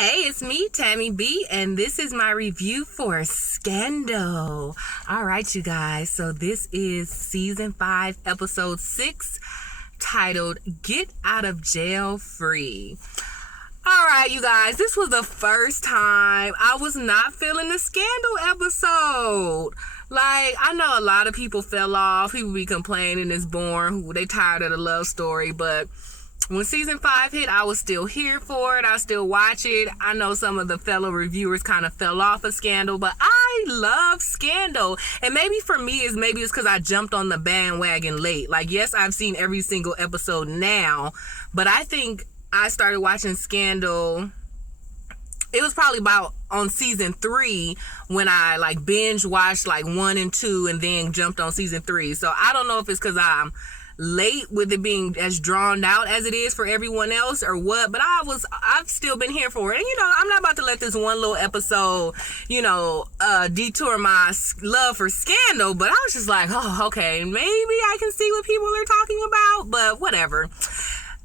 Hey, it's me, Tammy B, and this is my review for Scandal. All right, you guys, so this is season 5, episode 6, titled Get Out of Jail Free. All right, you guys, this was the first time I was not feeling the Scandal episode. Like, I know a lot of people fell off. People be complaining it's boring. They tired of the love story, but when season 5 hit, I was still here for it. I still watch it. I know some of the fellow reviewers kind of fell off of Scandal, but I love Scandal. And maybe for me, it's because I jumped on the bandwagon late. Like, yes, I've seen every single episode now, but I think I started watching Scandal. It was probably about on season 3 when I binge watched 1 and 2 and then jumped on season 3. So I don't know if it's because I'm late with it being as drawn out as it is for everyone else or what, but I've still been here for it. And I'm not about to let this one little episode detour my love for Scandal, but I was just like, oh, okay, maybe I can see what people are talking about, but whatever.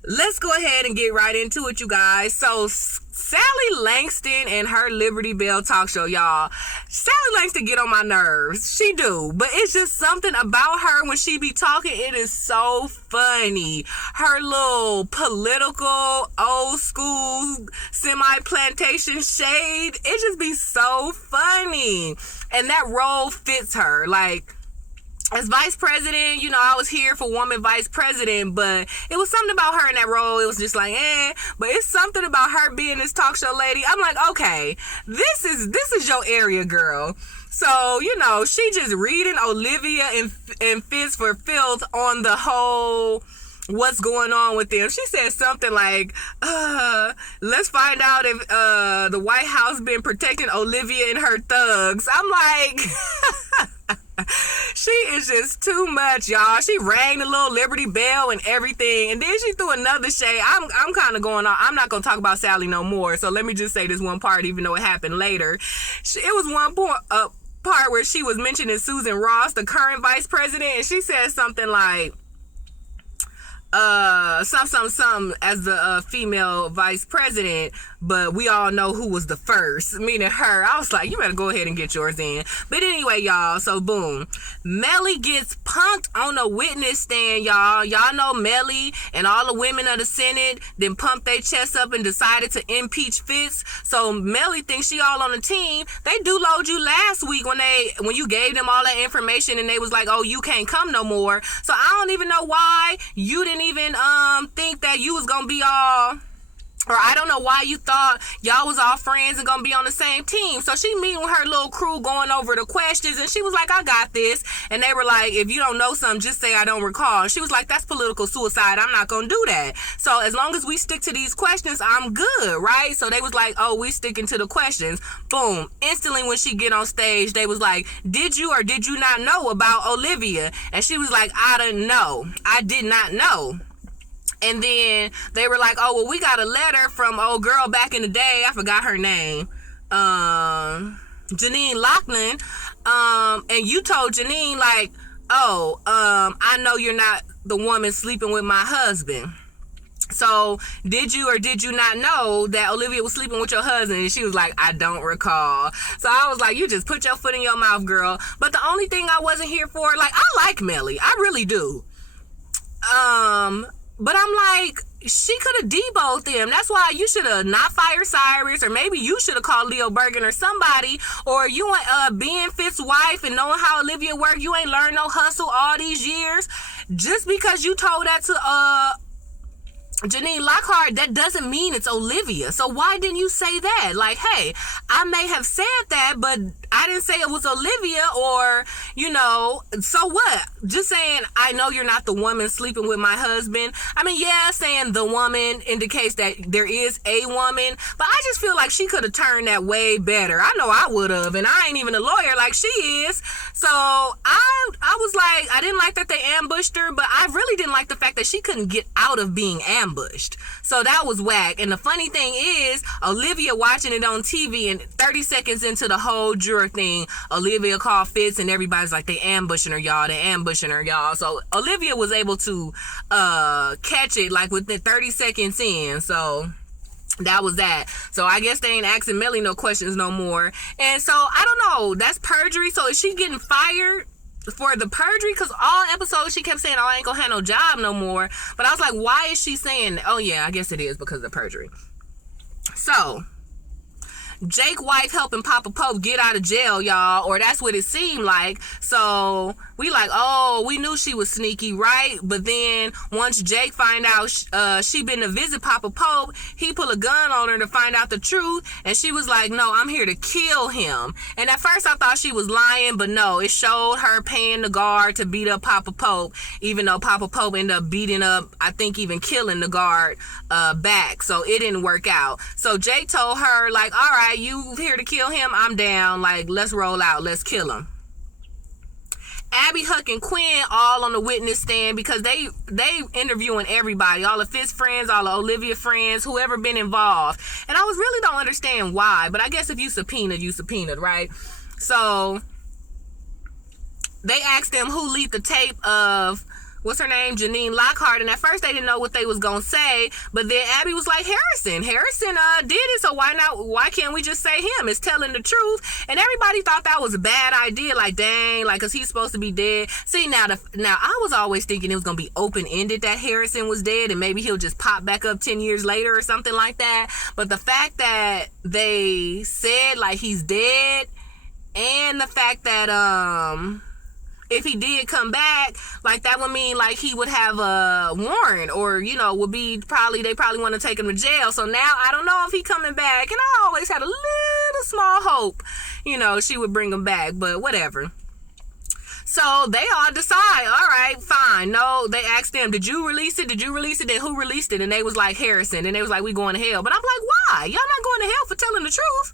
Let's go ahead and get right into it, you guys. So Sally Langston and her Liberty Bell talk show, y'all. Sally Langston get on my nerves. She do. But it's just something about her when she be talking. It is so funny. Her little political, old school, semi-plantation shade. It just be so funny. And that role fits her. As vice president, I was here for woman vice president, but it was something about her in that role. It was just but it's something about her being this talk show lady. I'm like, okay, this is your area, girl. So, she just reading Olivia and Fitz for filth on the whole what's going on with them. She said something like, let's find out if the White House been protecting Olivia and her thugs. I'm like, she is just too much, y'all. She rang the little Liberty Bell and everything, and then she threw another shade. I'm kind of going on. I'm not going to talk about Sally no more, so let me just say this one part, even though it happened later. It was one part where she was mentioning Susan Ross, the current vice president, and she said something like, some as the female vice president, but we all know who was the first, meaning her. I was like, you better go ahead and get yours in. But anyway, y'all, so boom, Mellie gets punked on a witness stand, y'all. Y'all know Mellie and all the women of the Senate then pumped their chests up and decided to impeach Fitz. So Mellie thinks she all on the team. They do load you last week when you gave them all that information and they was like, oh, you can't come no more. So I don't even know why you didn't even think that you was gonna be all, or I don't know why you thought y'all was all friends and gonna be on the same team. So she meeting with her little crew going over the questions, and she was like, I got this. And they were like, if you don't know something, just say I don't recall. And she was like, that's political suicide. I'm not gonna do that. So as long as we stick to these questions, I'm good, right? So they was like, oh, we sticking to the questions. Boom. Instantly when she get on stage, they was like, did you or did you not know about Olivia? And she was like, I didn't know. I did not know. And then they were like, oh, well, we got a letter from old girl back in the day. I forgot her name. Janine Lachlan. And you told Janine, I know you're not the woman sleeping with my husband. So did you or did you not know that Olivia was sleeping with your husband? And she was like, I don't recall. So I was like, you just put your foot in your mouth, girl. But the only thing I wasn't here for, I like Mellie. I really do. But I'm like, she could have deboed them. That's why you should have not fired Cyrus, or maybe you should have called Leo Bergen or somebody, or you being Fitz's wife and knowing how Olivia worked, you ain't learned no hustle all these years. Just because you told that to Janine Lockhart, that doesn't mean it's Olivia. So why didn't you say that? Hey, I may have said that, but I didn't say it was Olivia, or, so what? Just saying, I know you're not the woman sleeping with my husband. I mean, yeah, saying the woman indicates that there is a woman, but I just feel like she could have turned that way better. I know I would have, and I ain't even a lawyer like she is. So I was like, I didn't like that they ambushed her, but I really didn't like the fact that she couldn't get out of being ambushed. So that was whack. And the funny thing is, Olivia watching it on TV, and 30 seconds into the whole juror thing, Olivia called Fitz, and everybody's like, they ambushing her, y'all. So Olivia was able to catch it within 30 seconds in. So that was that. So I guess they ain't asking Melly no questions no more. And so I don't know, that's perjury. So is she getting fired for the perjury? Because all episodes she kept saying, oh, I ain't gonna have no job no more. But I was like, why is she saying, oh yeah, I guess it is because of the perjury. So Jake wife helping Papa Pope get out of jail, y'all, or that's what it seemed like. So we like, oh, we knew she was sneaky, right? But then once Jake find out she been to visit Papa Pope, he pull a gun on her to find out the truth, and she was like, no, I'm here to kill him. And at first I thought she was lying, but no, it showed her paying the guard to beat up Papa Pope, even though Papa Pope ended up beating up, I think even killing the guard back. So it didn't work out. So Jake told her, like, all right, you here to kill him? I'm down. Like, let's roll out. Let's kill him. Abby, Huck, and Quinn all on the witness stand because they interviewing everybody, all of Fitz friends, all of Olivia friends, whoever been involved. And I really don't understand why, but I guess if you subpoenaed, right? So they asked them who leaked the tape of, what's her name, Janine Lockhart, and at first they didn't know what they was gonna say, but then Abby was like, Harrison did it, so why can't we just say him? It's telling the truth. And everybody thought that was a bad idea, like, dang, like, cause he's supposed to be dead. See, now I was always thinking it was gonna be open-ended that Harrison was dead, and maybe he'll just pop back up 10 years later or something like that. But the fact that they said, like, he's dead, and the fact that, if he did come back, like, that would mean, like, he would have a warrant, or, you know, they probably want to take him to jail. So now I don't know if he coming back, and I always had a little small hope, you know, she would bring him back, but whatever. So they all decide, all right, fine. No, they asked them, did you release it? Then who released it? And they was like, Harrison. And they was like, we going to hell. But I'm like, why? Y'all not going to hell for telling the truth.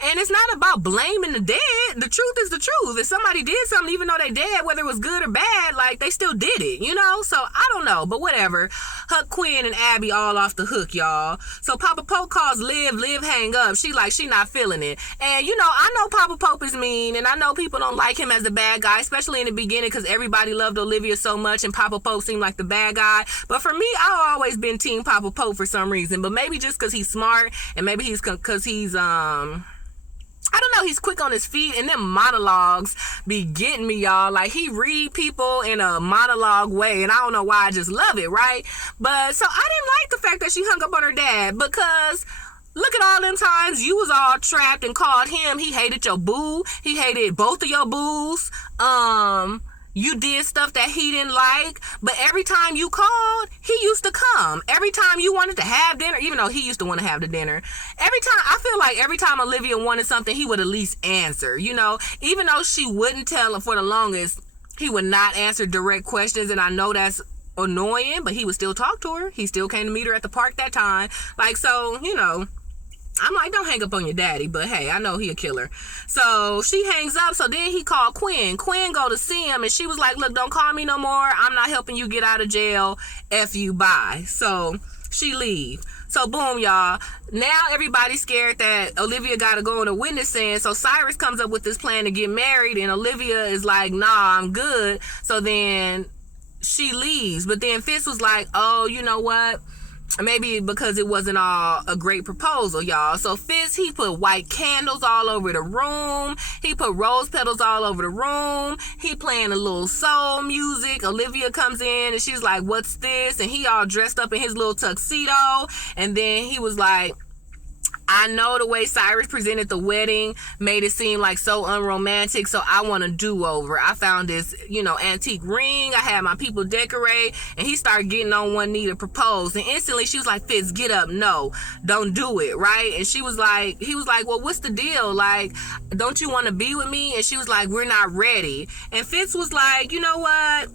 And it's not about blaming the dead. The truth is the truth. If somebody did something, even though they dead, whether it was good or bad, like, they still did it, you know? So I don't know, but whatever. Huck, Quinn, and Abby all off the hook, y'all. So Papa Pope calls Liv hang up. She not feeling it. And, you know, I know Papa Pope is mean, and I know people don't like him as the bad guy, especially in the beginning, because everybody loved Olivia so much, and Papa Pope seemed like the bad guy. But for me, I've always been Team Papa Pope for some reason. But maybe just because he's smart, and maybe because he's, I don't know, he's quick on his feet, and them monologues be getting me, y'all. Like, he read people in a monologue way, and I don't know why, I just love it, right? But, so I didn't like the fact that she hung up on her dad, because look at all them times you was all trapped and called him. He hated your boo. He hated both of your boos. You did stuff that he didn't like, but every time you called, he used to come. Every time you wanted to have dinner, even though he used to want to have the dinner, I feel like every time Olivia wanted something, he would at least answer, you know, even though she wouldn't tell him for the longest, he would not answer direct questions, and I know that's annoying, but he would still talk to her. He still came to meet her at the park that time. Like, so, you know, I'm like, don't hang up on your daddy, but hey, I know he a killer. So she hangs up. So then he called Quinn. Quinn go to see him, and she was like, look, don't call me no more. I'm not helping you get out of jail. F you, bye. So she leave. So boom, y'all. Now everybody's scared that Olivia got to go on a witness stand. So Cyrus comes up with this plan to get married, and Olivia is like, nah, I'm good. So then she leaves. But then Fitz was like, oh, you know what? Maybe because it wasn't all a great proposal, y'all. So Fitz, he put white candles all over the room. He put rose petals all over the room. He playing a little soul music. Olivia comes in and she's like, what's this? And he all dressed up in his little tuxedo. And then he was like, I know the way Cyrus presented the wedding made it seem like so unromantic, so I want a do-over. I found this, you know, antique ring. I had my people decorate, and he started getting on one knee to propose. And instantly she was like, Fitz, get up. No, don't do it, right? And he was like, well, what's the deal? Like, don't you want to be with me? And she was like, we're not ready. And Fitz was like, you know what?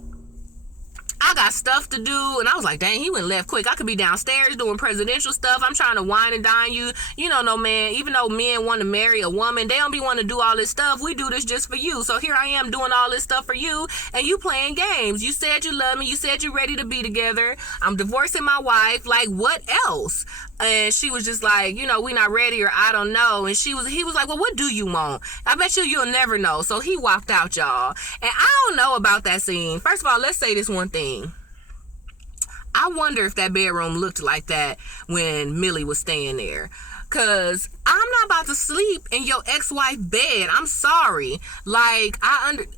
I got stuff to do. And I was like, dang, he went left quick. I could be downstairs doing presidential stuff. I'm trying to wine and dine you. You know, no man, even though men want to marry a woman, they don't be wanting to do all this stuff. We do this just for you. So here I am doing all this stuff for you, and you playing games. You said you love me. You said you're ready to be together. I'm divorcing my wife. Like, what else? And she was just like, you know, we not ready, or I don't know. And he was like, well, what do you want? I bet you'll never know. So he walked out, y'all. And I don't know about that scene. First of all, let's say this one thing. I wonder if that bedroom looked like that when Millie was staying there. Cause I'm not about to sleep in your ex-wife bed. I'm sorry. Like,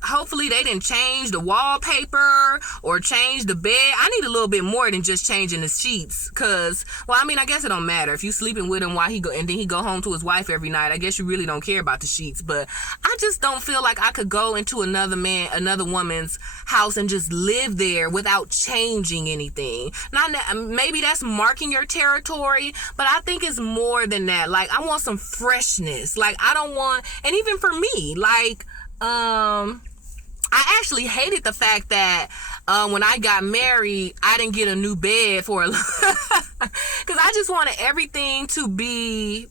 hopefully they didn't change the wallpaper or change the bed. I need a little bit more than just changing the sheets. Cause, well, I mean, I guess it don't matter. If you sleeping with him while and then he go home to his wife every night, I guess you really don't care about the sheets. But I just don't feel like I could go into another woman's house and just live there without changing anything. Maybe that's marking your territory, but I think it's more than that. Like, I want some freshness. Like, I don't want, and even for me, like, I actually hated the fact that when I got married, I didn't get a new bed for because I just wanted everything to be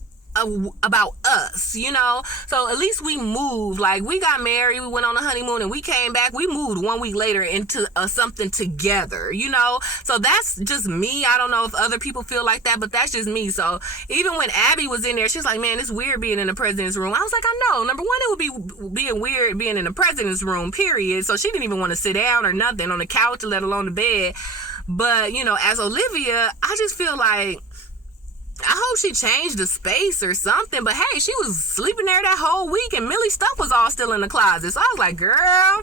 about us, you know. So at least we moved. Like, we got married, we went on a honeymoon, and we came back. We moved 1 week later into something together, you know. So that's just me. I don't know if other people feel like that, but that's just me. So even when Abby was in there, she's like, man, it's weird being in the president's room. I was like, I know. Number one, it would be being weird being in the president's room, period. So she didn't even want to sit down or nothing on the couch, let alone the bed. But, you know, as Olivia, I just feel like, I hope she changed the space or something. But hey, she was sleeping there that whole week and Millie's stuff was all still in the closet. So I was like, girl,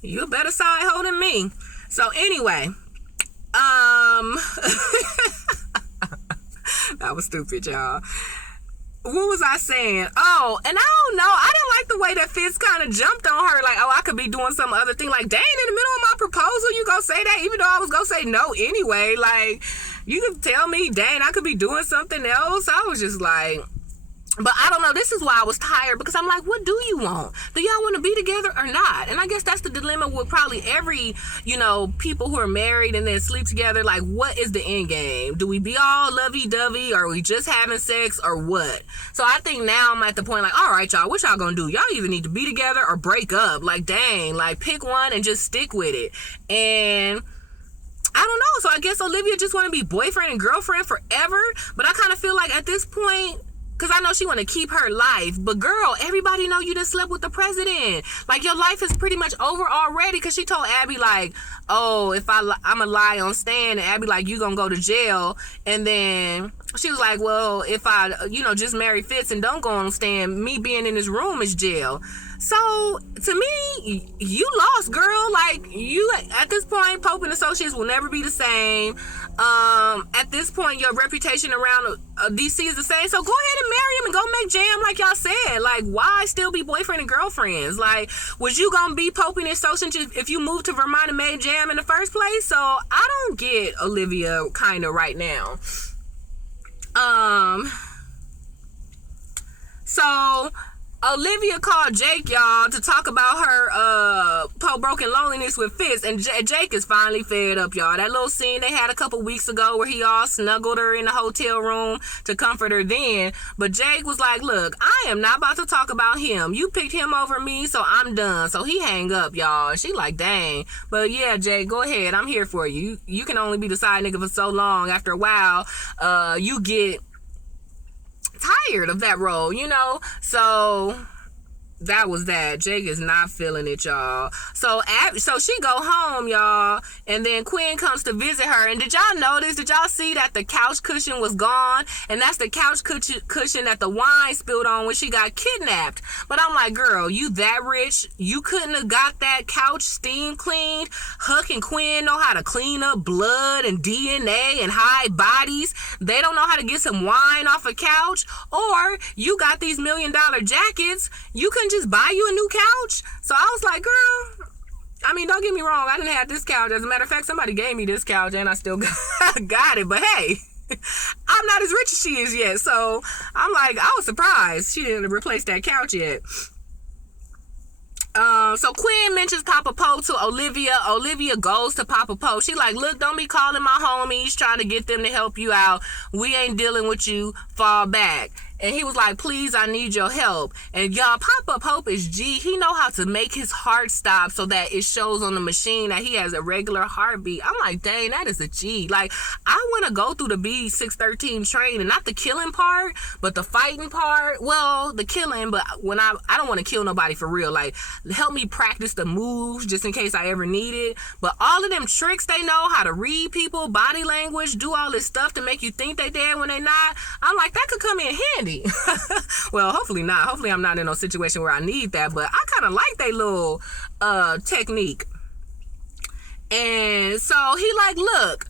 you a better side hoe than me. So anyway, that was stupid, y'all. What was I saying? Oh, and I don't know. I didn't like the way that Fitz kind of jumped on her. Like, oh, I could be doing some other thing. Like, dang, in the middle of my proposal, you gonna say that? Even though I was gonna say no anyway. Like, you could tell me, dang, I could be doing something else. I was just like, but I don't know. This is why I was tired, because I'm like, what do you want? Do y'all want to be together or not? And I guess that's the dilemma with probably every, you know, people who are married and then sleep together. Like, what is the end game? Do we be all lovey-dovey? Or are we just having sex or what? So I think now I'm at the point like, all right, y'all, what y'all gonna do? Y'all either need to be together or break up. Like, dang, like, pick one and just stick with it. And I don't know. So I guess Olivia just want to be boyfriend and girlfriend forever. But I kind of feel like at this point, because I know she want to keep her life. But girl, everybody know you done slept with the president. Like, your life is pretty much over already. Because she told Abby, like, oh, if I'm going to lie on Stan. And Abby, like, you going to go to jail. And then she was like, well, if I, you know, just marry Fitz and don't go on Stan, me being in his room is jail. So, to me, you lost, girl. Like, you, at this point, Pope and Associates will never be the same. At this point, your reputation around DC is the same. So, go ahead and marry him and go make jam like y'all said. Like, why still be boyfriend and girlfriends? Like, was you gonna be Pope and Associates if you moved to Vermont and made jam in the first place? So, I don't get Olivia kind of right now. So Olivia called Jake, y'all, to talk about her broken loneliness with Fitz, and Jake is finally fed up, y'all. That little scene they had a couple weeks ago where he all snuggled her in the hotel room to comfort her then, but Jake was like, look, I am not about to talk about him. You picked him over me, so I'm done. So he hang up, y'all. She like, dang. But yeah, Jake, go ahead. I'm here for you. You can only be the side nigga for so long. After a while, you get tired of that role, you know. So that was that. Jake is not feeling it, y'all. So she go home, y'all, and then Quinn comes to visit her. And did y'all notice? Did y'all see that the couch cushion was gone? And that's the couch cushion that the wine spilled on when she got kidnapped. But I'm like, girl, you that rich? You couldn't have got that couch steam cleaned? Huck and Quinn know how to clean up blood and DNA and hide bodies. They don't know how to get some wine off a couch. Or you got these $1 million jackets. You couldn't just buy you a new couch? So I was like, girl, I mean, don't get me wrong, I didn't have this couch. As a matter of fact, somebody gave me this couch and I still got it. But hey, I'm not as rich as she is yet. So I'm like, I was surprised she didn't replace that couch yet. So Quinn mentions Papa Poe to Olivia. Olivia goes to Papa Poe. She like, look, don't be calling my homies trying to get them to help you out. We ain't dealing with you. Fall back. and he was like, please, I need your help. And y'all, Papa Pope is G. He know how to make his heart stop so that it shows on the machine that he has a regular heartbeat. I'm like, dang, that is a G. Like, I want to go through the B613 training, not the killing part, but the fighting part. Well, the killing, but when I don't want to kill nobody for real. Like, help me practice the moves just in case I ever need it. But all of them tricks they know, how to read people, body language, do all this stuff to make you think they dead when they not. I'm like, that could come in handy. Well, hopefully not. Hopefully I'm not in no situation where I need that, but I kind of like they little technique. And so he like, look,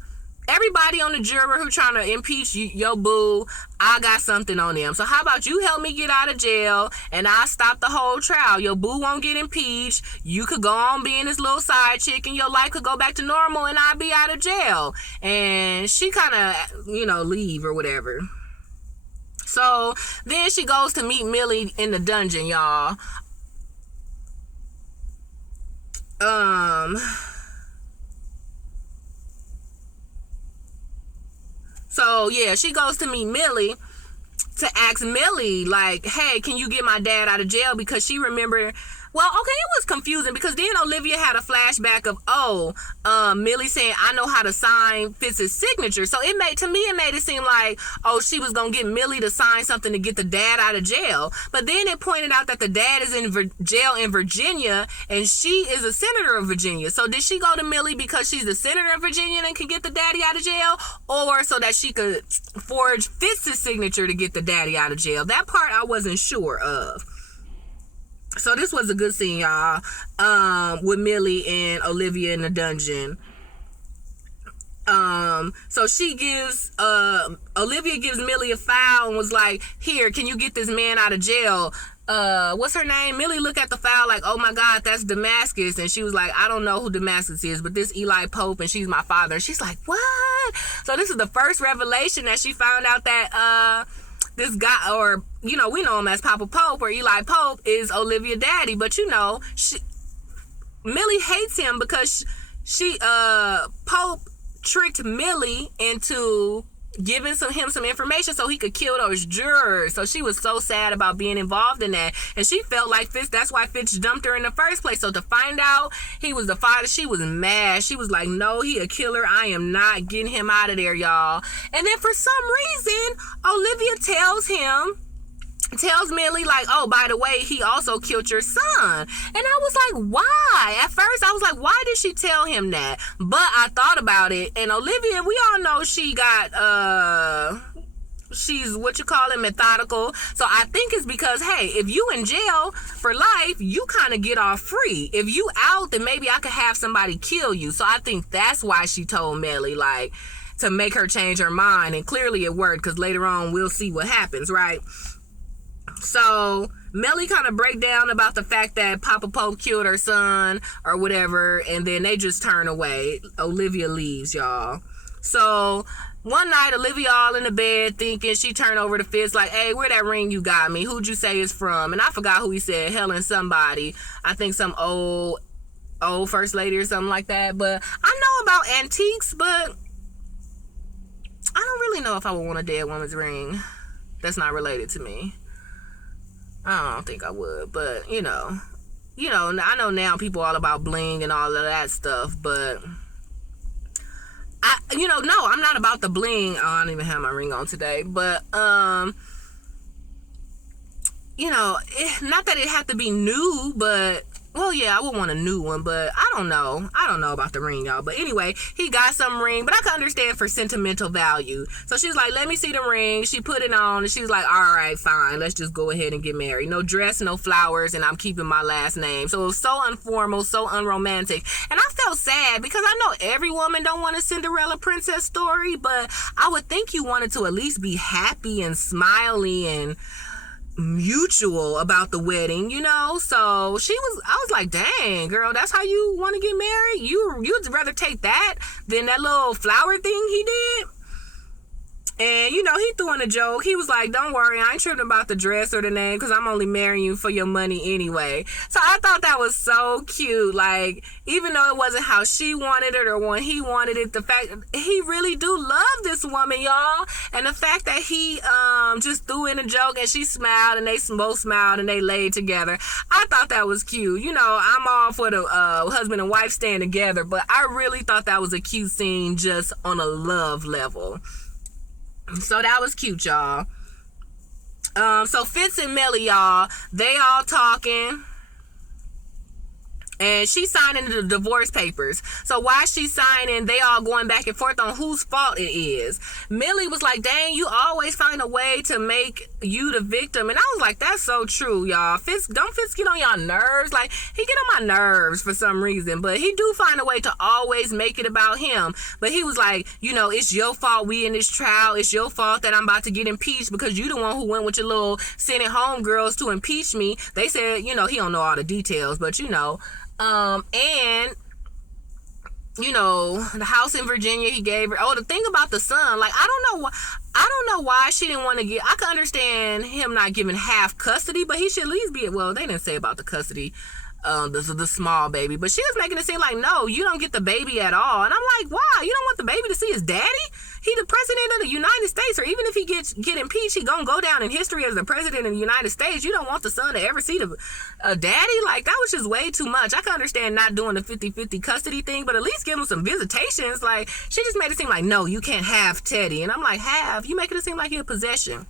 everybody on the jury who trying to impeach your boo, I got something on them. So how about you help me get out of jail and I'll stop the whole trial. Your boo won't get impeached. You could go on being this little side chick and your life could go back to normal and I'll be out of jail. And she kind of, leave or whatever. So then she goes to meet Millie in the dungeon, y'all. So yeah, she goes to meet Millie to ask Millie, like, hey, can you get my dad out of jail? Because she remembered, well, okay, it was confusing because then Olivia had a flashback of, Millie saying, I know how to sign Fitz's signature. So it made it seem like, she was going to get Millie to sign something to get the dad out of jail. But then it pointed out that the dad is in jail in Virginia and she is a senator of Virginia. So did she go to Millie because she's the senator of Virginia and can get the daddy out of jail? Or so that she could forge Fitz's signature to get the daddy out of jail? That part I wasn't sure of. So this was a good scene, y'all, with Millie and Olivia in the dungeon. So she gives, Olivia gives Millie a file and was like, here, can you get this man out of jail? What's her name? Millie looked at the file like, oh my God, that's Damascus. And she was like, I don't know who Damascus is, but this Eli Pope and she's my father. And she's like, what? So this is the first revelation that she found out that, this guy, or, we know him as Papa Pope or Eli Pope, is Olivia daddy. But, Millie hates him because Pope tricked Millie into giving him some information so he could kill those jurors. So she was so sad about being involved in that. And she felt like Fitz, that's why Fitz dumped her in the first place. So to find out he was the father, she was mad. She was like, no, he a killer. I am not getting him out of there, y'all. And then for some reason, Olivia tells Millie, like, oh, by the way, he also killed your son. And I was like, why? At first, I was like, why did she tell him that? But I thought about it, and Olivia, we all know she got, she's, methodical. So I think it's because, hey, if you in jail for life, you kind of get off free. If you out, then maybe I could have somebody kill you. So I think that's why she told Millie, like, to make her change her mind. And clearly it worked, because later on, we'll see what happens, right? So Millie kind of break down about the fact that Papa Pope killed her son or whatever, and then they just turn away. Olivia leaves, y'all. So one night, Olivia all in the bed thinking, she turned over to Fitz like, hey, where that ring you got me? Who'd you say it's from? And I forgot who he said, Helen somebody. I think some old first lady or something like that. But I know about antiques, but I don't really know if I would want a dead woman's ring that's not related to me. I don't think I would, but I know now people all about bling and all of that stuff, but no, I'm not about the bling. Oh, I don't even have my ring on today, but not that it had to be new, but well, yeah, I would want a new one, but I don't know about the ring, y'all. But anyway, he got some ring, but I can understand for sentimental value. So she was like, let me see the ring. She put it on, and she was like, all right, fine, let's just go ahead and get married. No dress, no flowers, and I'm keeping my last name. So it was so informal, so unromantic. And I felt sad because I know every woman don't want a Cinderella princess story, but I would think you wanted to at least be happy and smiley and mutual about the wedding, So I was like, dang, girl, that's how you want to get married? You'd rather take that than that little flower thing he did? And, you know, he threw in a joke. He was like, don't worry, I ain't tripping about the dress or the name because I'm only marrying you for your money anyway. So I thought that was so cute. Like, even though it wasn't how she wanted it or when he wanted it, the fact he really do love this woman, y'all. And the fact that he just threw in a joke and she smiled and they both smiled and they laid together. I thought that was cute. You know, I'm all for the husband and wife staying together, but I really thought that was a cute scene just on a love level. So that was cute, y'all. So Fitz and Millie, y'all, they all talking. And she's signing the divorce papers. So while she's signing, they all going back and forth on whose fault it is. Millie was like, dang, you always find a way to make you the victim. And I was like, that's so true, y'all. Don't Fitz get on y'all nerves? Like, he get on my nerves for some reason. But he do find a way to always make it about him. But he was like, you know, it's your fault we in this trial. It's your fault that I'm about to get impeached because you the one who went with your little Senate homegirls to impeach me. They said, you know, he don't know all the details, but you know. And you know, the house in Virginia he gave her. Oh, the thing about the son, like, I don't know why she didn't want to get. I can understand him not giving half custody, but he should at least be. Well, they didn't say about the custody, the small baby, but she was making it seem like, no, you don't get the baby at all. And I'm like, wow, you don't want the baby to see his daddy? He the president of the United States, or even if he get impeached, he gonna go down in history as the president of the United States. You don't want the son to ever see the daddy? Like, that was just way too much. I can understand not doing the 50-50 custody thing, but at least give him some visitations. Like, she just made it seem like, no, you can't have Teddy. And I'm like, have? You making it seem like he a possession.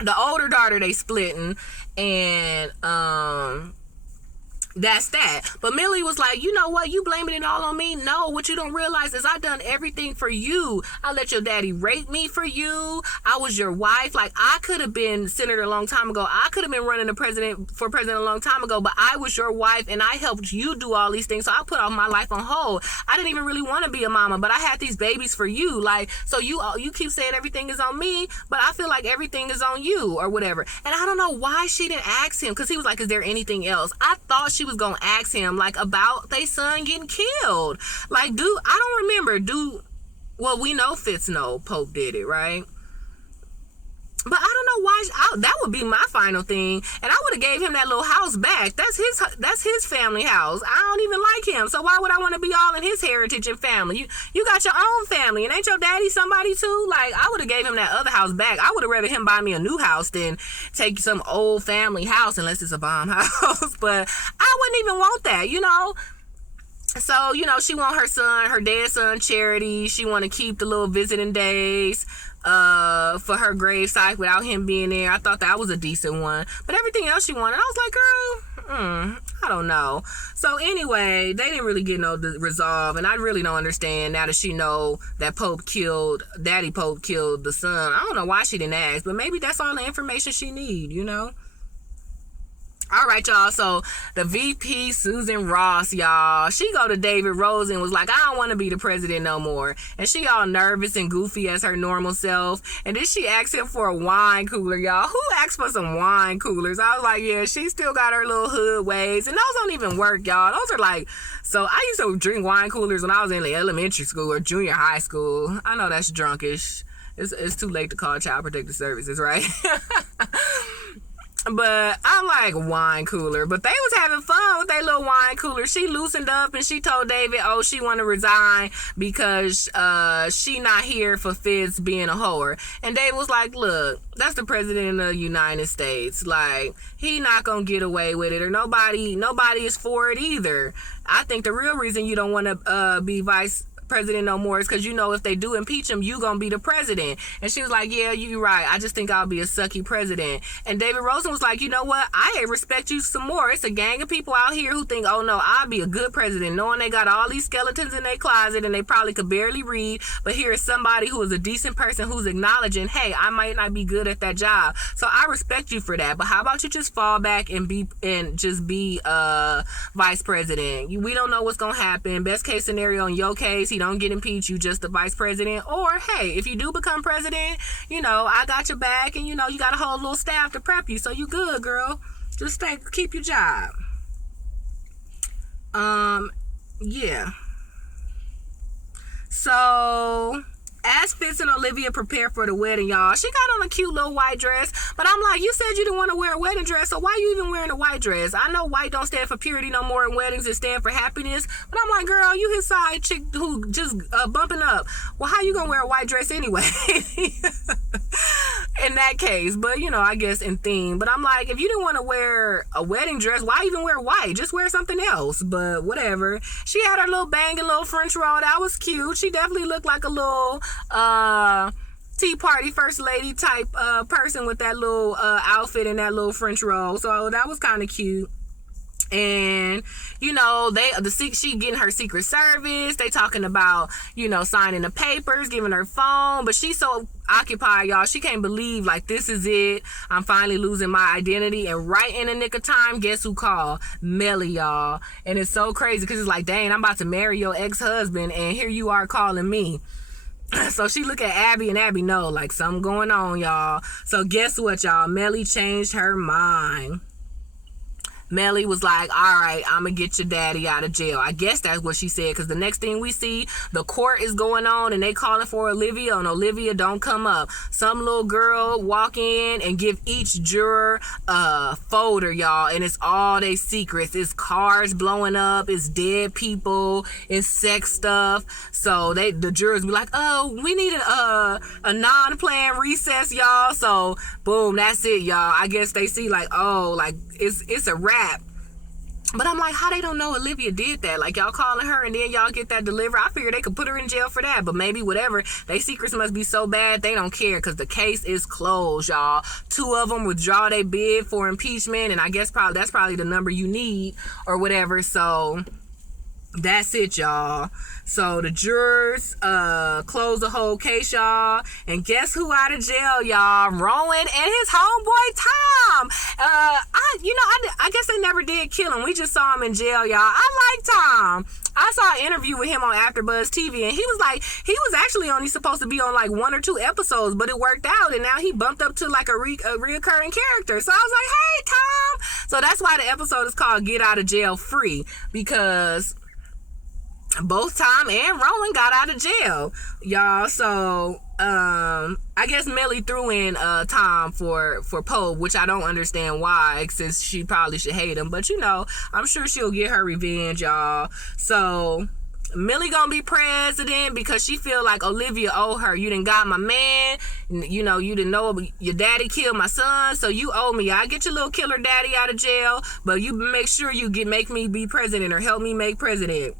The older daughter, they splitting, and that's that. But Millie was like, you know what, you blaming it all on me? No, what you don't realize is I done everything for you. I let your daddy rape me for you. I was your wife. Like, I could have been senator a long time ago. I could have been running for president a long time ago, but I was your wife and I helped you do all these things. So I put all my life on hold. I didn't even really want to be a mama, but I had these babies for you. Like, so you keep saying everything is on me, but I feel like everything is on you or whatever. And I don't know why she didn't ask him, because he was like, is there anything else? I thought she was gonna ask him, like, about their son getting killed. Like, I don't remember. Well, we know Fitz know Pope did it, right? But I don't know why. That would be my final thing, and I would have gave him that little house back. That's his family house. I don't even like him, so why would I want to be all in his heritage and family? You got your own family, and ain't your daddy somebody too? Like, I would have gave him that other house back. I would have rather him buy me a new house than take some old family house, unless it's a bomb house. But I wouldn't even want that, you know. So, you know, she want her dead son, charity. She want to keep the little visiting days for her gravesite without him being there. I thought that was a decent one. But everything else she wanted, I was like, girl, I don't know. So anyway, they didn't really get no resolve, and I really don't understand now that she know that Daddy Pope killed the son. I don't know why she didn't ask, but maybe that's all the information she need, you know. All right, y'all. So the VP, Susan Ross, y'all, she go to David Rose and was like, I don't want to be the president no more. And she all nervous and goofy as her normal self. And then she asked him for a wine cooler, y'all. Who asked for some wine coolers? I was like, yeah, she still got her little hood ways. And those don't even work, y'all. Those are like, so I used to drink wine coolers when I was in elementary school or junior high school. I know that's drunkish. It's too late to call Child Protective Services, right? But I'm like, wine cooler. But they was having fun with their little wine cooler. She loosened up and she told David, she want to resign because she not here for Fitz being a whore. And David was like, look, that's the president of the United States. Like, he not gonna get away with it, or nobody is for it either. I think the real reason you don't want to be vice president no more is because, you know, if they do impeach him, you gonna be the president. And she was like, yeah, you right, I just think I'll be a sucky president. And David Rosen was like, you know what, I respect you some more. It's a gang of people out here who think, oh no, I'll be a good president, knowing they got all these skeletons in their closet and they probably could barely read, but here is somebody who is a decent person who's acknowledging, hey, I might not be good at that job, so I respect you for that. But how about you just fall back and just be vice president? We don't know what's gonna happen. Best case scenario in your case, he don't get impeached, you just the vice president. Or hey, if you do become president, you know, I got your back, and you know, you got a whole little staff to prep you, so you good, girl. Just keep your job. Yeah. So As Fitz and Olivia prepare for the wedding, y'all, she got on a cute little white dress. But I'm like, you said you didn't want to wear a wedding dress, so why you even wearing a white dress? I know white don't stand for purity no more in weddings. It stand for happiness. But I'm like, girl, you his side chick who just bumping up. Well, how you gonna wear a white dress anyway? In that case, but you know, I guess in theme. But I'm like, if you didn't want to wear a wedding dress, why even wear white? Just wear something else. But whatever. She had her little banging little French roll. That was cute. She definitely looked like a little tea party first lady type person with that little outfit and that little French roll. So that was kind of cute. And you know, she getting her Secret Service. They talking about, you know, signing the papers, giving her phone, but she's so occupied, y'all, she can't believe, like, this is it, I'm finally losing my identity. And right in the nick of time, guess who called? Melly, y'all. And it's so crazy because it's like, dang, I'm about to marry your ex-husband and here you are calling me. So she look at Abby, and Abby know, like, something going on, y'all. So guess what, y'all? Melly changed her mind. Melly was like, all right, I'm going to get your daddy out of jail. I guess that's what she said, because the next thing we see, the court is going on, and they calling for Olivia, and Olivia don't come up. Some little girl walk in and give each juror a folder, y'all, and it's all they secrets. It's cars blowing up, it's dead people, it's sex stuff. So the jurors be like, oh, we need a non-planned recess, y'all. So, boom, that's it, y'all. I guess they see, like, oh, like, it's a wrap. But I'm like, how they don't know Olivia did that? Like, y'all calling her and then y'all get that delivered. I figured they could put her in jail for that. But maybe whatever. They secrets must be so bad they don't care because the case is closed, y'all. 2 of them withdraw their bid for impeachment. And I guess that's probably the number you need or whatever. So that's it, y'all. So the jurors close the whole case, y'all. And guess who out of jail, y'all? Rowan and his homeboy Tom. I guess they never did kill him. We just saw him in jail, y'all. I like Tom. I saw an interview with him on AfterBuzz TV, and he was like, he was actually only supposed to be on like 1 or 2 episodes, but it worked out, and now he bumped up to like a reoccurring character. So I was like, hey, Tom. So that's why the episode is called Get Out of Jail Free, because both Tom and Rowan got out of jail, y'all. So I guess Melly threw in Tom for Pope, which I don't understand why, since she probably should hate him. But you know, I'm sure she'll get her revenge, y'all. So Millie gonna be president because she feel like Olivia owe her. You done got my man, you know, you didn't know your daddy killed my son, so you owe me. I get your little killer daddy out of jail, but you make sure you make me be president or help me make president.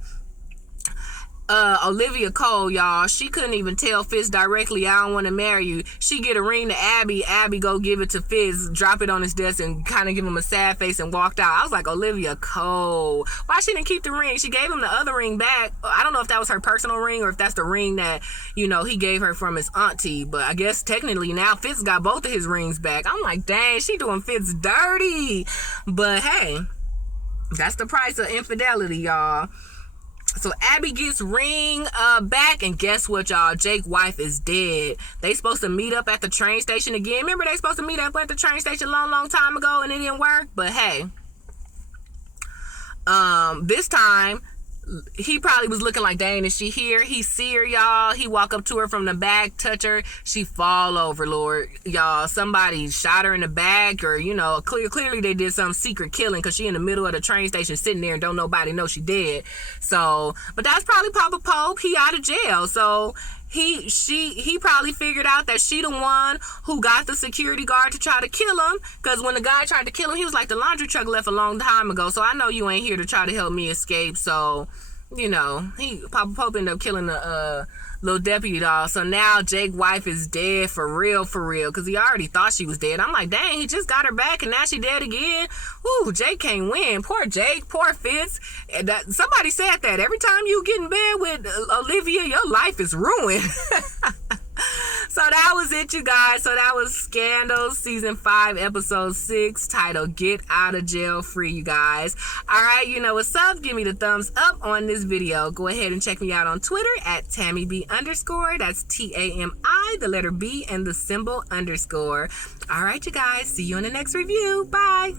Olivia Cole, y'all, she couldn't even tell Fitz directly, I don't want to marry you. She get a ring to Abby. Abby go give it to Fitz, drop it on his desk, and kind of give him a sad face and walked out. I was like, Olivia Cole, why she didn't keep the ring? She gave him the other ring back. I don't know if that was her personal ring or if that's the ring that, you know, he gave her from his auntie. But I guess technically now Fitz got both of his rings back. I'm like, dang, she doing Fitz dirty. But hey, that's the price of infidelity, y'all. So Abby gets ring back, and guess what, y'all? Jake's wife is dead. They supposed to meet up at the train station again. Remember they supposed to meet up at the train station a long time ago, and it didn't work? But hey, this time he probably was looking like, dang, is she here? He see her, y'all. He walk up to her from the back, touch her. She fall over, Lord. Y'all, somebody shot her in the back, or, you know, clearly they did some secret killing because she in the middle of the train station sitting there and don't nobody know she dead. So, but that's probably Papa Pope. He out of jail. So he probably figured out that she the one who got the security guard to try to kill him, because when the guy tried to kill him, he was like, the laundry truck left a long time ago, so I know you ain't here to try to help me escape. So, you know, Papa Pope ended up killing the little deputy doll. So now Jake's wife is dead for real, because he already thought she was dead. I'm like, dang, he just got her back and now she dead again. Ooh, Jake can't win. Poor Jake, poor Fitz. And somebody said that every time you get in bed with Olivia, your life is ruined. So that was it, you guys. So that was Scandal season 5 episode 6, titled Get Out of Jail Free, you guys. All right, you know what's up. Give me the thumbs up on this video. Go ahead and check me out on Twitter at TammyB_. That's TAMI, the letter B, and the symbol _. All right, you guys. See you in the next review. Bye.